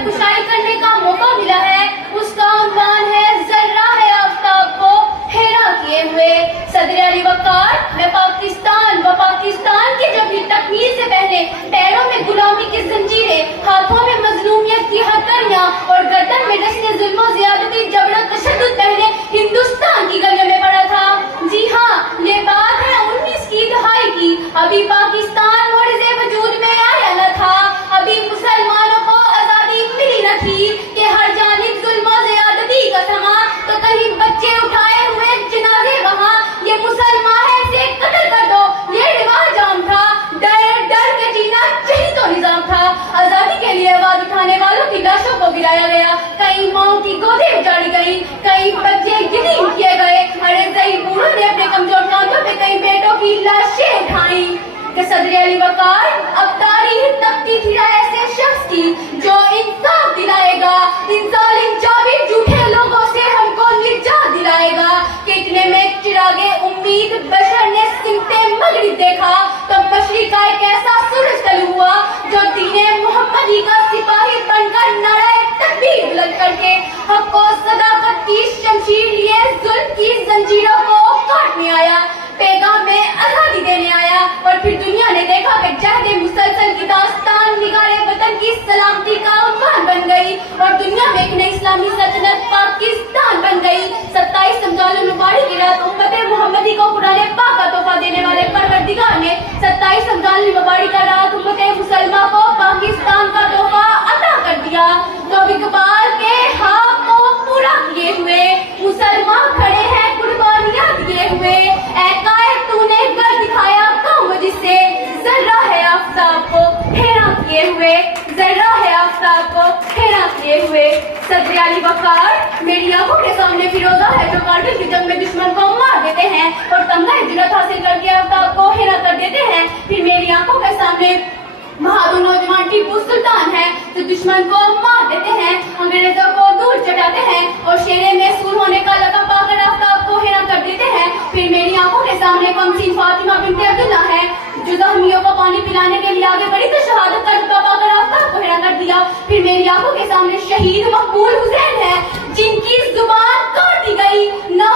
कुशाई करने का मौका मिला है, उसका उन्वान है जर्रा है आफ्ताब को हैरा किए हुए। सदर अली वक़ार, मैं पाकिस्तान व पाकिस्तान की जबरी तकमील से पहले पैरों में गुलामी की जंजीरें, हाथों में मजलूमियत की हथकड़ियां और गर्दन में डसने जुल्म और ज़्यादती जबर और तशद्दुद पहले हिंदुस्तान की गलियों में पड़ा था। जी हाँ, ये बात है 19 की दहाई की। अभी पाकिस्तान मोर्जे वजूद में आया न था, अभी मुसलमानों को आजादी मिली न थी कि हर जानिब जुल्म और ज़्यादती का समा, तो कहीं बच्चे उठाए हुए जनाजे वहाँ, ये मुसलमान है इसे कत्ल कर दो, ये रिवाज आम था। डर डर के जीना यही तो निजाम था। आजादी के लिए आवाज उठाने वालों की लाशों को गिराया गया, कई माओं की गोदें उजाड़ी गई, कई बच्चे यतीम किए गए। अरे कई बूढ़ों ने अपने कमजोर कांधों पे कई बेटों की लाशें उठाई। कि सदर अली वक़ार अब तारीख तकती थी ऐसे शख्स की जो इंसाफ दिलाएगा, इन जालिम जाबिर झूठे लोगों से हमको निजात दिलाएगा। कितने में चिरागे उम्मीद बशर ने सिमते मगरिब देखा, तो मशरिक का एक ऐसा सूरज तलू हुआ जो दीने मोहम्मदी का सिपाही बनकर नारे तकबीर बुलंद करके हक को सदाकत की शमशीर लिए जुल्म की जंजीरों को काटने आया, पैगाम में आजादी देने आया। और फिर दुनिया ने देखा कि जहदे मुसलसल की दास्तान निगारे वतन की सलामती का उन्वान बन गई और दुनिया में एक नई इस्लामी सल्तनत पाकिस्तान बन गई। 27 रमजान मुबारक की रात उम्मत मोहम्मदी को कुरान पाक का तोहफा देने वाले परवरदिगार ने 27 रमजान मुबारक की रात उम्मत मुसलमान को पाकिस्तान का तोहफा अता कर दिया। तो इकबाल के हाथ को पूरा किए हुए मुसलमान खड़े हैं कुर्बानियां दिए हुए। ऐ कायद तूने कर दिखाया कौम जिससे जर्रा है आफ्ताब को हैरा किए हुए, जर्रा है आफ्ताब को हैरा किए हुए। सदर अली वक़ार, मेरी आंखों के सामने फिरोजा है जो कारगिल की जंग में दुश्मन को मार देते हैं और तमगा जुलत हासिल करके आफ्ताब को हैरा कर देते हैं। फिर मेरी आंखों के सामने बहादुर नौजवान टीपू सुल्तान है जो दुश्मन को मार देते हैं, अंग्रेजों को दूर चटाते हैं और शेरे में सूर होने का लक़ब पाकर आफ्ताब को हैरा कर देते हैं। फिर मेरी आंखों के सामने कमसीन फातिमा बिन्ते अब्दुल्ला है जो जख्मियों को पानी पिलाने के लिए आगे बढ़ी तो शहादत का रुतबा पाकर आफ्ताब को हैरा कर दिया। फिर मेरी आंखों के सामने शहीद मकबूल हुसैन है जिनकी जुबान काट दी गई, न